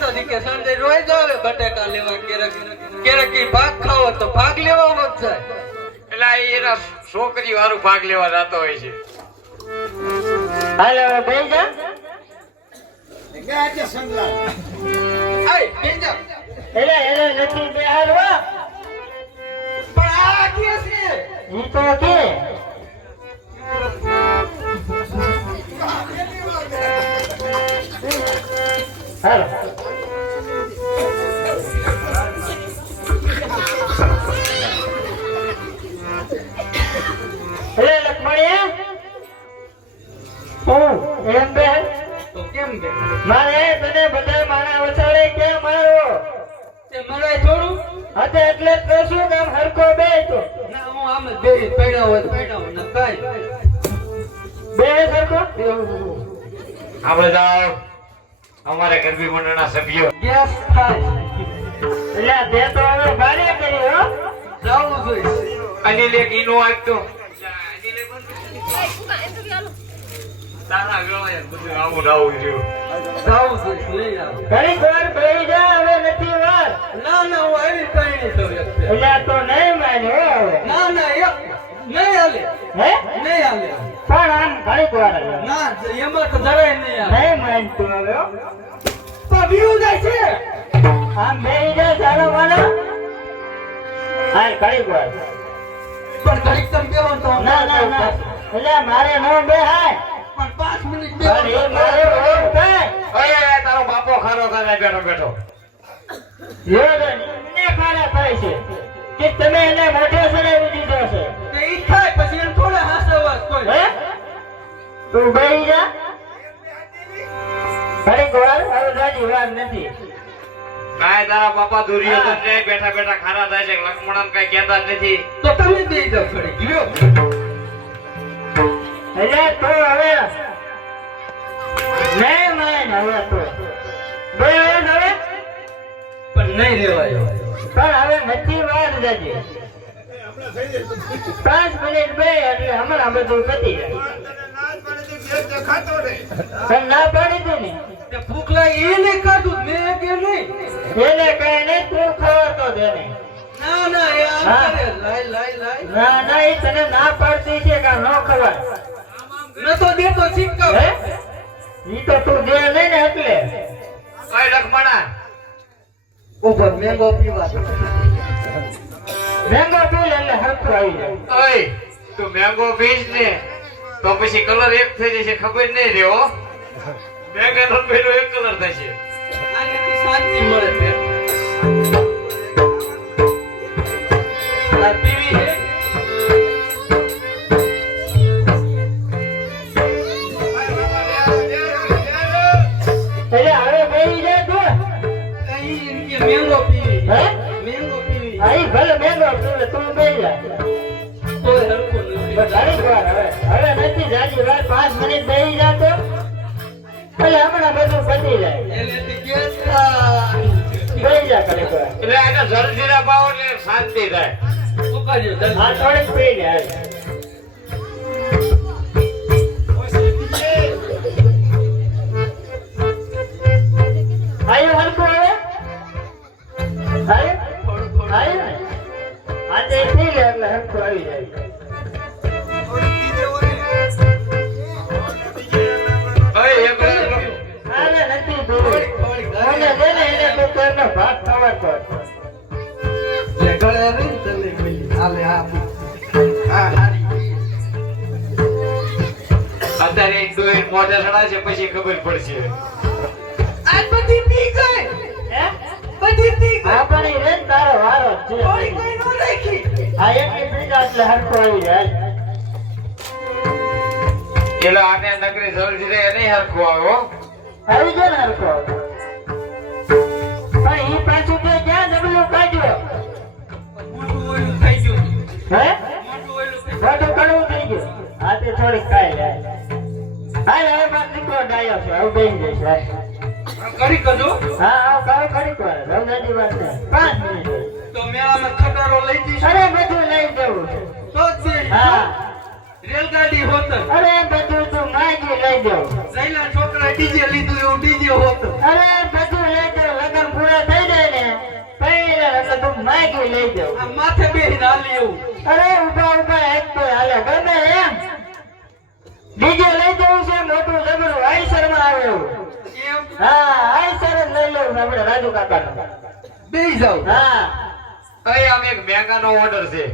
તો કે સંજય રોજ આવે બટેકા લેવા ક્યારેક ભાગ ખાવો તો ભાગ લેવા મત જાય એટલે એના છોકરી વાળું ભાગ લેવા જતો હોય છે. હાલો બેહી જા ગાજે સંગલા આય બેજા એટલે નથી બેહારવા પણ આ કે છે ઈ તો કે હાલો લખમણિયા એમ બે તો કેમ કે મારે તને બધા મારા વસાડે કેમ મારો તે મરાય થોડું hatte એટલે જ તો શું કામ હરખો બે તો ના હું આમ જ બેહી પડ્યા હોય ના કાઈ બે હરખો આપણે જાઓ અમારે ગરબી મંડળના સભ્યો ગેસ થાય એટલે તે તો હવે ભારે કરી હો જાવું જોઈએ અનિલ એક ઈનો આપતો તારા ગળાએ બધું આવું નાવું રહ્યું. જાવું જોઈએ લઈ આવો ઘણી વાર બેહી જા હવે નથી વાર ના હું આવી કઈ નહીં થયું એટલે તો નહીં માન્યો હવે ના એક નહીં હાલે હે નહીં હાલે પણ આમ ઘણી વાર ના એમાં તો જરાય નહીં હાલે નહીં માનતું હવે હો. પણ વ્યૂ જાય છે આમ બેહી જા ચાલો વાલો હા ઘણી વાર પણ ઘડીક તમે બેહો તો ના એટલે મારે નો બેહાય પણ 5 મિનિટ પણ એ મારે રોજ થાય ઓય તારો બાપો ખારો કરે બેઠો બેઠો. મને ખારા થાય છે કે તમે એને મોઢે ચડાવી દીધો છે તો ઈ થાય પછી એમ થોડા હાસવા કોઈ હે તું બેહી જા ઘણી વાર હવે જાજી વાર નથી કાંઈ તારા બાપા દુર્યોધન ને બેઠા બેઠા ખારા થાય છે. લક્ષ્મણન કઈ કહેતા જ નથી. તો તમે દઈ જાવ ઘડી ગયો એટલે તો હવે નહીં માન હવે તો બે હવે પણ નહીં રેવાય પણ હવે નથી વાર જાજી 5 મિનિટ બે એટલે હમણાં બધું પતી જાય પણ ના પાડી દે ને તે ભૂખ લાગી એ નહીં ખાધું મેં કે નહીં એને કઈ નહીં તું ખવડતો દે ને ના એ આમ હા. કરે લાય ના એ તને ના પાડતી છે કે ન ખવાય નતો દેતો સિક્કા હે ઈ તો તું દે નહીં ને એટલે ઓય લક્ષ્મણા ઉપર મેંગો પીવા મેંગો પી લે એટલે હરખું આવી જાય ઓય તું મેંગો પીશ ને તો પછી કલર એક થઈ જશે ખબર નહીં રે હો. મેંગાનો પેલો એક કલર થશે. આનેથી શાંતિ મળે છે આ પીવી છે એટલે હવે બેહી જાય તું અહીં કે મેંગો પીવી હે મેંગો પીવી આઈ ભલે મેંગો પીવે તું બેહી જા કોઈ હરખું નથી ઘણી વાર હવે નથી જાજી વાર 5 મિનિટ બેહી જા તો એટલે હમણાં બધું પતી જાય એલેથી ગેસ થાય બેહી જા ઘણી વાર એટલે આને જલજીરા પાવો એટલે શાંતિ થાય. ઉપાડ્યો જલ્દી આ થોડીક પી લે આયો હરખું હવે આયો આજે પી લે એટલે હરખું આવી જાય ઓય એક કલર આને નથી દોરી મને દે ને એને તો કરનો ભાગ ખબર કર જે ગળે રહી તને પેલી હાલે આ હારી અત્યારે એક દોઈ મોઢે ચડાશે પછી ખબર પડશે. આ બધી પી ગઈ હે બધી પી ગઈ આપણી રે તારો વારો જ છે કોઈ કોઈ નો રાખી આ એક પીડા એટલે હરખું આવી જાય એટલે આને નગરી જલજીરા નહીં હરખું આવે હો. આવી જાય ને હરખું આવે પણ ઈ પાછું કે ક્યાં ડબલું કાઢ્યો મોટું ઓલું થઈ ગયું હે મોટું ઓલું થઈ મોટું કડવું થઈ ગયું આ તે થોડીક ખાઈ જાય હાલ હવે મારો દીકરો ડાયો છે હવે બેસી જશે ગયું. કરી કજો હા આવ કાવ કરી વાર રવનાજી વાત છે 5 મિનિટ તો મેળામાં ખટારો લઈ દઈશ અરે બધું લઈ જવું છે તો જ દે. હા રેલગાડી હોત અરે બધું તું માગી લઈ જવું જઈલા છોકરા ડીજે લીધું એવું ડીજે હોત અરે બધું લઈ જવું એવું એમ હા આ સરસ લઈ લઉં આપણે રાજુ કાકાનો બેસી જાવ હા અહીં આમ એક મેંગાનો ઓર્ડર છે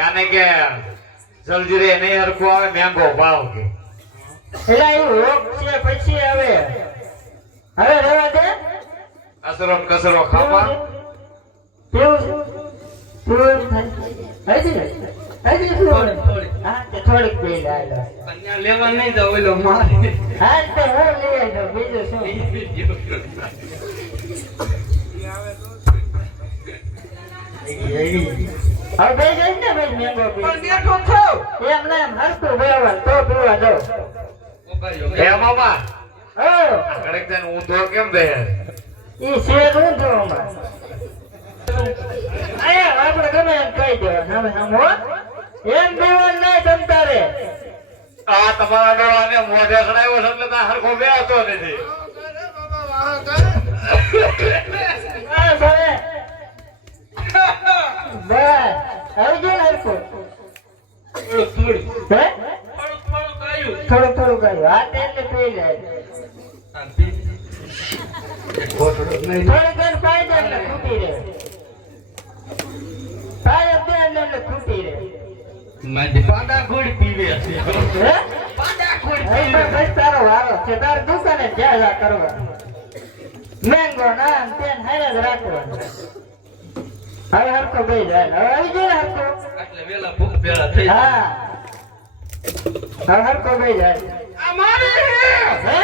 આને કે જલ્દી રે નહીં હરખું આવે મેંગો ભાવ કે એલા એવું રોગ છે પછી હવે રહેવા દે કસરો ને કસરો ખાવા કેવું છે કેવું થાય હજી થોડી. હા તે થોડીક પી લે કન્યા લેવા નહીં જાવ ઓલો મારે હા તો હું લઈ આવીશ બીજું શું હવે બે જઈશ ને ભાઈ મેંગો પી પણ બેઠો છો એમ ને એમ હરતું બેવા તો પીવા દો હે મામા ઓ કડક તને ઊંધો કેમ દે ઈ શેર હું જો અમાર આયા આપણે ગમે એમ કહી દેવાનું હવે હમ હો એમ બેવાનું નહીં તમતા રે આ તમારા ડોળાને મોઢે ચડાવ્યો છે એટલે તા હરખો બેહતો નથી આ ભલે બસ આવી ગયું ને હરખું થોડું હે કાયું થોડું થોડું કહ્યું આ તેલ પી જાય થોડી ઘણી પાઈ દે એટલે ખૂટી રહે પાય દે એટલે ખૂટી રહે પાંડા ગોળ પીવે છે હે પાંડા ગોળ અહીં પણ બસ તારો વારો છે તાર દુકાને જ્યાં જા કરવા મેંગો નાન તેન હારે જ રાખવાનું હવે હરખો ગઈ જાય હવે આવી જાય હરખો એટલે વેલા ભૂખ ભેળા થઈ હા હવે હરખો ગઈ જાય આ મારે હે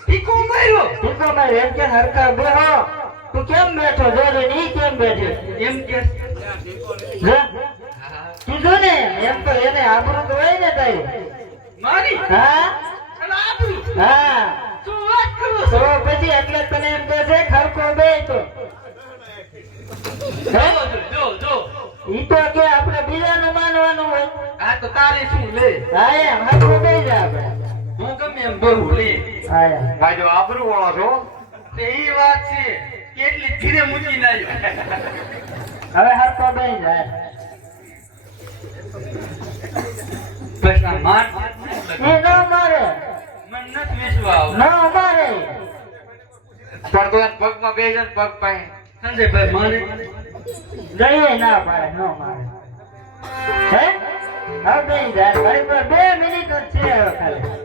ટીકો માર્યો ટીકો મારી એમ કે હરખા બેહો તું કેમ બેઠો જોડે ની કેમ બેઠી એમ કે હે કીધું ને એમ તો એને આબરૂ તો હોય ને તારી મારી હા અને આબરૂ હા શું વાત કરો તો પછી એટલે તને એમ કહે છે ખરખો બે તો હે જો જો ઈ તો કે આપણે બીજાનું માનવાનું હોય આ તો તારે શું લે હા એમ હરખો બે જ આપણે હું ગમે એમ બોલું લે હા એમ. ભાઈ આબરૂ વાળો છો તે ઈ વાત છે કેટલી ધીરે મૂકી નાખ્યો હવે હરખો બે જાય બસ આ માર એ ન મારે મન નથી વિશ્વા આવ ન મારે પણ તો એને પગમાં બે જણ પગ પાય સંજયભાઈ મારે જઈએ ના પાડે ન મારે હે હવે બે જાય ભાઈ 2 મિનિટ જ છે હવે ખાલી